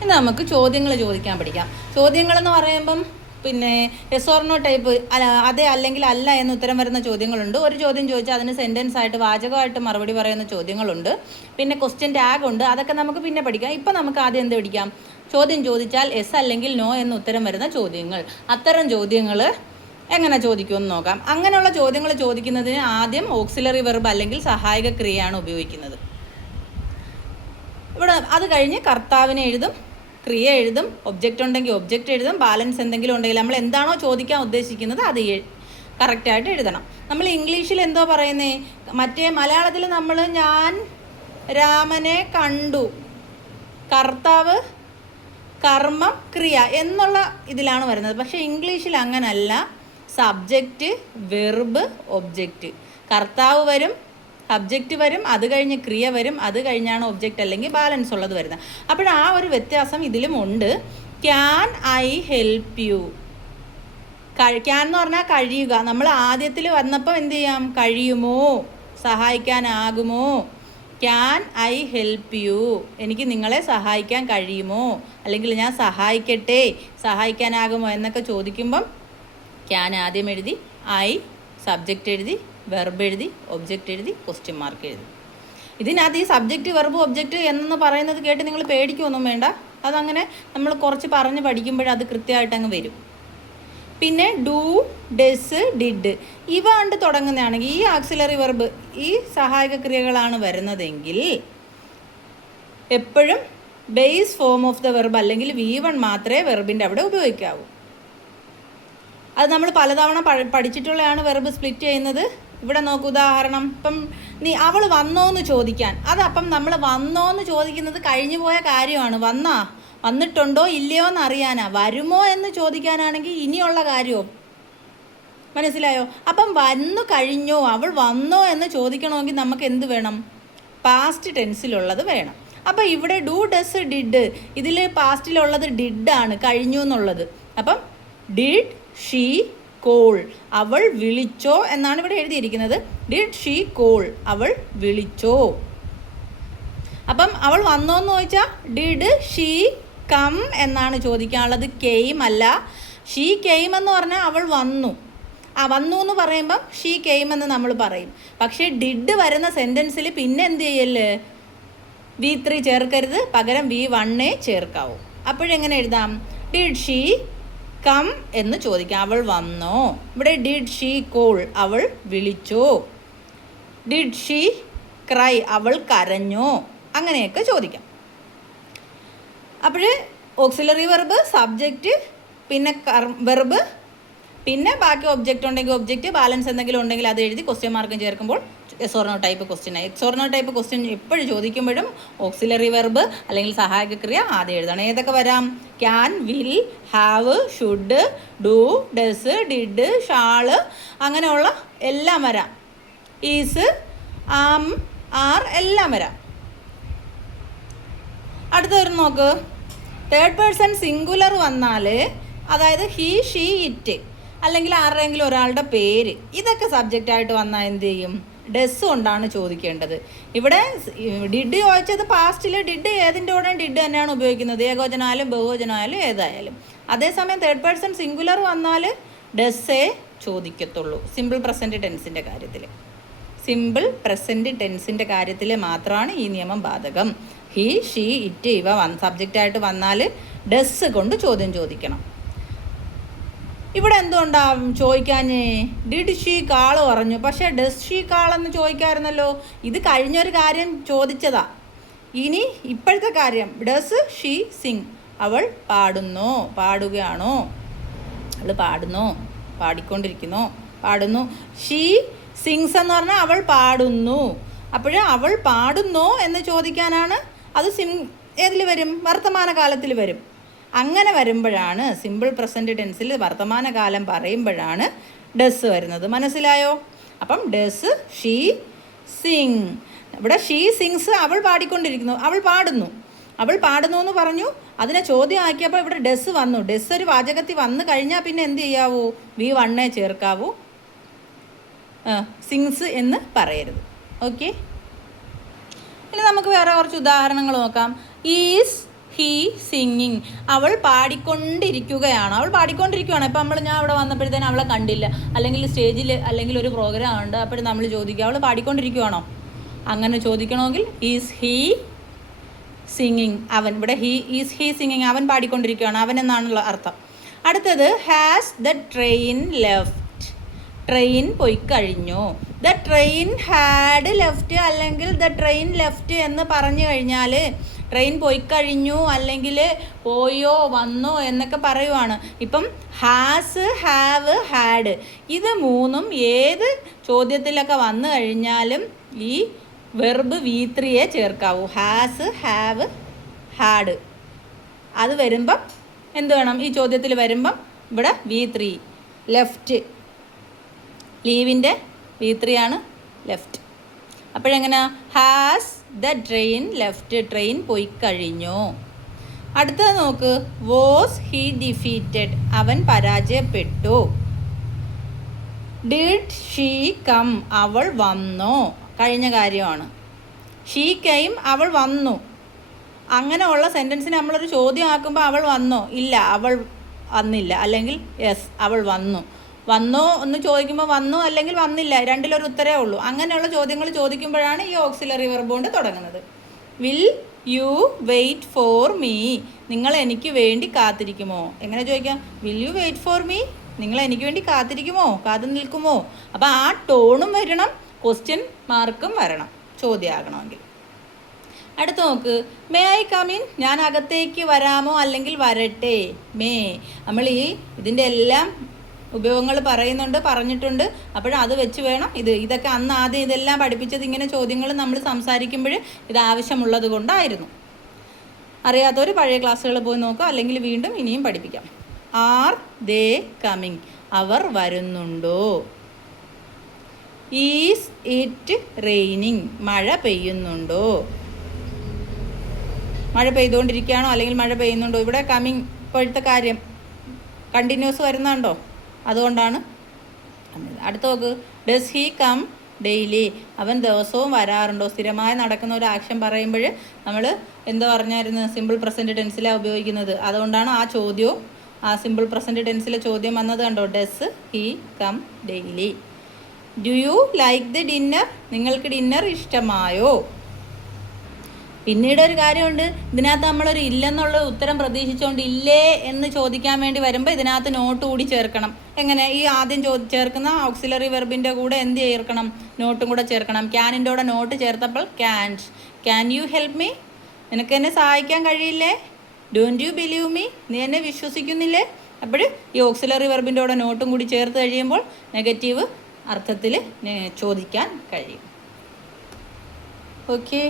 ഇനി നമുക്ക് ചോദ്യങ്ങൾ ചോദിക്കാൻ പഠിക്കാം. ചോദ്യങ്ങളെന്ന് പറയുമ്പം പിന്നെ യെസ് ഓർ നോ ടൈപ്പ്, അതെ അല്ലെങ്കിൽ അല്ല എന്ന് ഉത്തരം വരുന്ന ചോദ്യങ്ങളുണ്ട്. ഒരു ചോദ്യം ചോദിച്ചാൽ അതിന് സെൻറ്റൻസ് ആയിട്ട് വാചകമായിട്ട് മറുപടി പറയുന്ന ചോദ്യങ്ങളുണ്ട്. പിന്നെ ക്വസ്റ്റ്യൻ ടാഗ് ഉണ്ട്. അതൊക്കെ നമുക്ക് പിന്നെ പഠിക്കാം. ഇപ്പം നമുക്ക് ആദ്യം എന്ത് പഠിക്കാം? ചോദ്യം ചോദിച്ചാൽ യെസ് അല്ലെങ്കിൽ നോ എന്ന് ഉത്തരം വരുന്ന ചോദ്യങ്ങൾ. അത്തരം ചോദ്യങ്ങൾ എങ്ങനെ ചോദിക്കുമെന്ന് നോക്കാം. അങ്ങനെയുള്ള ചോദ്യങ്ങൾ ചോദിക്കുന്നതിന് ആദ്യം ഓക്സിലറി വെർബ് അല്ലെങ്കിൽ സഹായക ക്രിയയാണ് ഉപയോഗിക്കുന്നത്. ഇവിടെ അത് കഴിഞ്ഞ് കർത്താവിനെ എഴുതും, ക്രിയ എഴുതും, ഒബ്ജക്റ്റ് ഉണ്ടെങ്കിൽ ഒബ്ജക്റ്റ് എഴുതും, ബാലൻസ് എന്തെങ്കിലും ഉണ്ടെങ്കിൽ നമ്മൾ എന്താണോ ചോദിക്കാൻ ഉദ്ദേശിക്കുന്നത് അത് കറക്റ്റായിട്ട് എഴുതണം. നമ്മൾ ഇംഗ്ലീഷിൽ എന്തോ പറയുന്നേ, മറ്റേ മലയാളത്തിൽ നമ്മൾ ഞാൻ രാമനെ കണ്ടു, കർത്താവ്, കർമ്മം, ക്രിയ എന്നുള്ള ഇതിലാണ് വരുന്നത്. പക്ഷേ ഇംഗ്ലീഷിൽ അങ്ങനല്ല. Subject, verb, object. കർത്താവ് വരും, സബ്ജക്റ്റ് വരും, അത് കഴിഞ്ഞ് ക്രിയ വരും, അത് കഴിഞ്ഞാണ് ഒബ്ജക്റ്റ് അല്ലെങ്കിൽ ബാലൻസ് ഉള്ളത് വരുന്നത്. അപ്പോൾ ആ ഒരു വ്യത്യാസം ഇതിലും ഉണ്ട്. Can I help you, can എന്ന് പറഞ്ഞാൽ കഴിയുക. നമ്മൾ ആദ്യത്തിൽ വന്നപ്പോൾ എന്ത് ചെയ്യാം? കഴിയുമോ, സഹായിക്കാനാകുമോ. ക്യാൻ ഐ ഹെൽപ്പ് യു, എനിക്ക് നിങ്ങളെ സഹായിക്കാൻ കഴിയുമോ, അല്ലെങ്കിൽ ഞാൻ സഹായിക്കട്ടെ, സഹായിക്കാനാകുമോ എന്നൊക്കെ ചോദിക്കുമ്പം ക്യാൻ ആദ്യം എഴുതി, ഐ സബ്ജക്റ്റ് എഴുതി, വെർബ് എഴുതി, ഒബ്ജക്റ്റ് എഴുതി, ക്വസ്റ്റ്യൻ മാർക്ക് എഴുതി. ഇതിനകത്ത് ഈ സബ്ജക്റ്റ്, വെർബ്, ഒബ്ജക്റ്റ് എന്ന് പറയുന്നത് കേട്ട് നിങ്ങൾ പേടിക്കൊന്നും വേണ്ട. അതങ്ങനെ നമ്മൾ കുറച്ച് പറഞ്ഞ് പഠിക്കുമ്പോഴത് കൃത്യമായിട്ട് അങ്ങ് വരും. പിന്നെ ഡു, ഡെസ്, ഡിഡ് ഇവ കണ്ട് തുടങ്ങുന്നതാണെങ്കിൽ ഈ ആക്സിലറി വെർബ്, ഈ സഹായക ക്രിയകളാണ് വരുന്നതെങ്കിൽ എപ്പോഴും base form of the verb അല്ലെങ്കിൽ V1 മാത്രമേ വെർബിൻ്റെ അവിടെ ഉപയോഗിക്കാവൂ. അത് നമ്മൾ പലതവണ പഠിച്ചിട്ടുള്ളതാണ് വെർബ് സ്പ്ലിറ്റ് ചെയ്യുന്നത്. ഇവിടെ നോക്കൂ, ഉദാഹരണം, ഇപ്പം അവൾ വന്നോ എന്ന് ചോദിക്കാൻ, അതപ്പം നമ്മൾ വന്നോ എന്ന് ചോദിക്കുന്നത് കഴിഞ്ഞു പോയ കാര്യമാണ്. വന്നിട്ടുണ്ടോ ഇല്ലയോ എന്ന് അറിയാനാ. വരുമോ എന്ന് ചോദിക്കാനാണെങ്കിൽ ഇനിയുള്ള കാര്യമോ, മനസ്സിലായോ? അപ്പം വന്നു കഴിഞ്ഞോ, അവൾ വന്നോ എന്ന് ചോദിക്കണമെങ്കിൽ നമുക്ക് എന്ത് വേണം? പാസ്റ്റ് ടെൻസിലുള്ളത് വേണം. അപ്പം ഇവിടെ ഡു, ഡസ്, ഡിഡ് ഇതിൽ പാസ്റ്റിലുള്ളത് ഡിഡാണ്, കഴിഞ്ഞു എന്നുള്ളത്. അപ്പം ഡിഡ് ഷീ കോൾ, അവൾ വിളിച്ചോ എന്നാണ് ഇവിടെ എഴുതിയിരിക്കുന്നത്. ഡിഡ് ഷീ കോൾ, അവൾ വിളിച്ചോ. അപ്പം അവൾ വന്നോ എന്ന് ചോദിച്ചാൽ ഡിഡ് ഷീ കം എന്നാണ് ചോദിക്കാനുള്ളത്, കെയിം അല്ല. ഷീ കെയിം എന്ന് പറഞ്ഞാൽ അവൾ വന്നു. വന്നു എന്ന് പറയുമ്പം ഷീ കെയിം എന്ന് നമ്മൾ പറയും. പക്ഷേ ഡിഡ് വരുന്ന സെൻറ്റൻസിൽ പിന്നെ എന്ത് ചെയ്യല്? V3 ചേർക്കരുത്, പകരം V1 ചേർക്കാവൂ. അപ്പോഴെങ്ങനെ എഴുതാം? ഡിഡ് ഷീ കം എന്ന് ചോദിക്കാം, അവൾ വന്നോ. ഇവിടെ ഡിഡ് ഷീ കോൾ, അവൾ വിളിച്ചോ. ഡിഡ് ഷീ ക്രൈ, അവൾ കരഞ്ഞോ. അങ്ങനെയൊക്കെ ചോദിക്കാം. അപ്പോൾ ഓക്സിലറി വെർബ്, സബ്ജക്റ്റ്, പിന്നെ വെർബ്, പിന്നെ ബാക്കി ഒബ്ജക്റ്റ് ഉണ്ടെങ്കിൽ ഒബ്ജക്റ്റ്, ബാലൻസ് എന്തെങ്കിലും ഉണ്ടെങ്കിൽ അത് എഴുതി ക്വസ്റ്റ്യൻ മാർക്കും ചേർക്കുമ്പോൾ yes or no type question. Yes or no type question എപ്പോഴും ചോദിക്കുമ്പോഴും ഓക്സിലറി വെർബ് അല്ലെങ്കിൽ സഹായക ക്രിയ ആദ്യം എഴുതണം. ഏതൊക്കെ വരാം? Can, will, have, should, do, does, did, shawl, അങ്ങനെയുള്ള എല്ലാം വരാം. ഈസ്, ആം, ആർ എല്ലാം വരാം. അടുത്ത ഒരു നോക്ക്, തേർഡ് പേഴ്സൺ സിംഗുലർ വന്നാൽ, അതായത് ഹീ, ഷീ, ഇറ്റ് അല്ലെങ്കിൽ ആരുടെയെങ്കിലും ഒരാളുടെ പേര്, ഇതൊക്കെ സബ്ജക്റ്റായിട്ട് വന്നാൽ എന്ത് ചെയ്യും? ഡെസ് കൊണ്ടാണ് ചോദിക്കേണ്ടത്. ഇവിടെ ഡിഡ് ചോദിച്ചത് പാസ്റ്റിൽ ഡിഡ് ഏതിൻ്റെ കൂടെ ഡിഡ് തന്നെയാണ് ഉപയോഗിക്കുന്നത്, ഏകവചനമായാലും ബഹുവചനമായാലും ഏതായാലും. അതേസമയം തേർഡ് പേഴ്സൺ സിംഗുലർ വന്നാൽ ഡെസ്സേ ചോദിക്കത്തുള്ളൂ. സിമ്പിൾ പ്രസൻറ്റ് ടെൻസിൻ്റെ കാര്യത്തിൽ, സിമ്പിൾ പ്രസൻറ്റ് ടെൻസിൻ്റെ കാര്യത്തിൽ മാത്രമാണ് ഈ നിയമം ബാധകം. ഹീ, ഷീ, ഇറ്റ് ഇവ സബ്ജക്റ്റായിട്ട് വന്നാൽ ഡെസ് കൊണ്ട് ചോദ്യം ചോദിക്കണം. ഇവിടെ എന്തുകൊണ്ടാവും ചോദിക്കാഞ്ഞേ? ഡിഡ് ഷീ കാൾ പറഞ്ഞു, പക്ഷേ ഡസ് ഷീ കാളെന്ന് ചോദിക്കാമായിരുന്നല്ലോ. ഇത് കഴിഞ്ഞൊരു കാര്യം ചോദിച്ചതാ. ഇനി ഇപ്പോഴത്തെ കാര്യം, ഡസ് ഷീ സിങ്, അവൾ പാടുന്നോ, പാടുകയാണോ, അവൾ പാടുന്നോ, പാടിക്കൊണ്ടിരിക്കുന്നോ, പാടുന്നു. ഷീ സിങ്സ് എന്ന് പറഞ്ഞാൽ അവൾ പാടുന്നു. അപ്പോൾ അവൾ പാടുന്നോ എന്ന് ചോദിക്കാനാണ്. അത് ഏതിൽ വരും? വർത്തമാനകാലത്തിൽ വരും. അങ്ങനെ വരുമ്പോഴാണ്, സിമ്പിൾ പ്രസൻറ്റ് ടെൻസിൽ വർത്തമാനകാലം പറയുമ്പോഴാണ് ഡസ് വരുന്നത്. മനസ്സിലായോ? അപ്പം ഡസ് ഷീ സിങ്. ഇവിടെ ഷീ സിങ്സ്, അവൾ പാടിക്കൊണ്ടിരിക്കുന്നു, അവൾ പാടുന്നു. അവൾ പാടുന്നു എന്ന് പറഞ്ഞു, അതിനെ ചോദ്യം ആക്കിയപ്പോൾ ഇവിടെ ഡസ് വന്നു. ഡസ് ഒരു വാചകത്തിൽ വന്നു കഴിഞ്ഞാൽ പിന്നെ എന്ത് ചെയ്യാവൂ? V1 ചേർക്കാവൂ, സിങ്സ് എന്ന് പറയരുത്. ഓക്കെ, ഇനി നമുക്ക് വേറെ കുറച്ച് ഉദാഹരണങ്ങൾ നോക്കാം. Is he singing? അവൾ പാടിക്കൊണ്ടിരിക്കുകയാണ്. ഇപ്പം ഞാൻ അവിടെ വന്നപ്പോഴത്തേനും അവളെ കണ്ടില്ല, അല്ലെങ്കിൽ സ്റ്റേജിൽ അല്ലെങ്കിൽ ഒരു പ്രോഗ്രാം ഉണ്ട്, അപ്പോഴും നമ്മൾ ചോദിക്കുക അവൾ പാടിക്കൊണ്ടിരിക്കുകയാണോ? അങ്ങനെ ചോദിക്കണമെങ്കിൽ ഈസ് ഹീ സിംഗിങ്? അവൻ, ഇവിടെ ഈസ് ഹീ സിംഗിങ്? അവൻ പാടിക്കൊണ്ടിരിക്കുകയാണ്, അവൻ എന്നാണുള്ള അർത്ഥം. അടുത്തത് has the train left? Train പോയി കഴിഞ്ഞു. ദ ട്രെയിൻ ഹാഡ് ലെഫ്റ്റ് അല്ലെങ്കിൽ ദ ട്രെയിൻ ലെഫ്റ്റ് എന്ന് പറഞ്ഞു കഴിഞ്ഞാൽ ട്രെയിൻ പോയി കഴിഞ്ഞു അല്ലെങ്കിൽ പോയോ വന്നോ എന്നൊക്കെ പറയുവാണ്. ഇപ്പം ഹാസ്, ഹാവ്, ഹാഡ് ഇത് മൂന്നും ഏത് ചോദ്യത്തിലൊക്കെ വന്നു കഴിഞ്ഞാലും ഈ വെർബ് V3 ചേർക്കാവൂ. ഹാസ്, ഹാവ്, ഹാഡ് അത് വരുമ്പം എന്ത് വേണം? ഈ ചോദ്യത്തിൽ വരുമ്പം ഇവിടെ V3. ലെഫ്റ്റ്, ലീവിൻ്റെ V3 ആണ് ലെഫ്റ്റ്. അപ്പോഴെങ്ങനെ? Has the train left? Train പോയി കഴിഞ്ഞു. അടുത്തത് നോക്ക്. Was he defeated? അവൻ പരാജയപ്പെട്ടു. Did she come? അവൾ വന്നോ? കഴിഞ്ഞ കാര്യമാണ്. ഷീ കെയിം, അവൾ വന്നു. അങ്ങനെയുള്ള സെൻറ്റൻസിനെ നമ്മളൊരു ചോദ്യം ആക്കുമ്പോൾ അവൾ വന്നോ? ഇല്ല, അവൾ വന്നില്ല. അല്ലെങ്കിൽ യെസ്, അവൾ വന്നു. വന്നോ എന്ന് ചോദിക്കുമ്പോൾ വന്നു അല്ലെങ്കിൽ വന്നില്ല, രണ്ടിലൊരു ഉത്തരേ ഉള്ളൂ. അങ്ങനെയുള്ള ചോദ്യങ്ങൾ ചോദിക്കുമ്പോഴാണ് ഈ ഓക്സിലറി വെർബ് കൊണ്ട് തുടങ്ങുന്നത്. Will you wait for me? നിങ്ങൾ എനിക്ക് വേണ്ടി കാത്തിരിക്കുമോ? എങ്ങനെ ചോദിക്കാം? Will you wait for me? നിങ്ങൾ എനിക്ക് വേണ്ടി കാത്തിരിക്കുമോ, കാത്തു നിൽക്കുമോ? അപ്പോൾ ആ ടോണും വരണം, ക്വസ്റ്റ്യൻ മാർക്കും വരണം ചോദ്യമാകണമെങ്കിൽ. അടുത്ത് നോക്ക്. May I come in? ഞാൻ അകത്തേക്ക് വരാമോ അല്ലെങ്കിൽ വരട്ടെ? മേ. നമ്മൾ ഇതിൻ്റെ എല്ലാം ഉപയോഗങ്ങൾ പറഞ്ഞിട്ടുണ്ട്. അത് വെച്ച് വേണം ഇതൊക്കെ അന്ന് ആദ്യം ഇതെല്ലാം പഠിപ്പിച്ചത്. ഇങ്ങനെ ചോദ്യങ്ങൾ നമ്മൾ സംസാരിക്കുമ്പോൾ ഇത് ആവശ്യമുള്ളത് കൊണ്ടായിരുന്നു. അറിയാത്തവർ പഴയ ക്ലാസ്സുകൾ പോയി നോക്കുക, അല്ലെങ്കിൽ വീണ്ടും ഇനിയും പഠിപ്പിക്കാം. Are they coming? അവർ വരുന്നുണ്ടോ? Is it raining? മഴ പെയ്യുന്നുണ്ടോ? മഴ പെയ്തുകൊണ്ടിരിക്കുകയാണോ അല്ലെങ്കിൽ മഴ പെയ്യുന്നുണ്ടോ? ഇവിടെ കമ്മിങ് ഇപ്പോഴത്തെ കാര്യം കണ്ടിന്യൂസ് വരുന്നുണ്ടോ? അതുകൊണ്ടാണ്. അടുത്ത നോക്ക്. Does he come daily? അവൻ ദിവസവും വരാറുണ്ടോ? സ്ഥിരമായി നടക്കുന്ന ഒരു ആക്ഷൻ പറയുമ്പോൾ നമ്മൾ എന്താ പറഞ്ഞായിരുന്നു? സിമ്പിൾ പ്രസൻറ്റ് ടെൻസിലാണ് ഉപയോഗിക്കുന്നത്. അതുകൊണ്ടാണ് ആ ചോദ്യവും ആ സിമ്പിൾ പ്രസൻറ്റ് ടെൻസിലെ ചോദ്യം വന്നത് കണ്ടോ. Does he come daily? Do you like the dinner? നിങ്ങൾക്ക് ഡിന്നർ ഇഷ്ടമായോ? പിന്നീട് ഒരു കാര്യമുണ്ട്. ഇതിനകത്ത് നമ്മളൊരു ഇല്ലെന്നുള്ള ഉത്തരം പ്രതീക്ഷിച്ചുകൊണ്ട് ഇല്ലേ എന്ന് ചോദിക്കാൻ വേണ്ടി വരുമ്പോൾ ഇതിനകത്ത് നോട്ട് കൂടി ചേർക്കണം. എങ്ങനെ? ഈ ആദ്യം ചേർക്കുന്ന ഓക്സിലറി വെർബിൻ്റെ കൂടെ എന്ത് ചേർക്കണം? നോട്ടും കൂടെ ചേർക്കണം. ക്യാനിൻ്റെ കൂടെ നോട്ട് ചേർത്തപ്പോൾ can't. Can you help me? നിനക്ക് എന്നെ സഹായിക്കാൻ കഴിയില്ലേ? Don't you believe me? നീ എന്നെ വിശ്വസിക്കുന്നില്ലേ? അപ്പോൾ ഈ ഓക്സിലറി വെർബിൻ്റെ കൂടെ നോട്ടും കൂടി ചേർത്ത് കഴിയുമ്പോൾ നെഗറ്റീവ് അർത്ഥത്തിൽ ചോദിക്കാൻ കഴിയും. ഓക്കെ.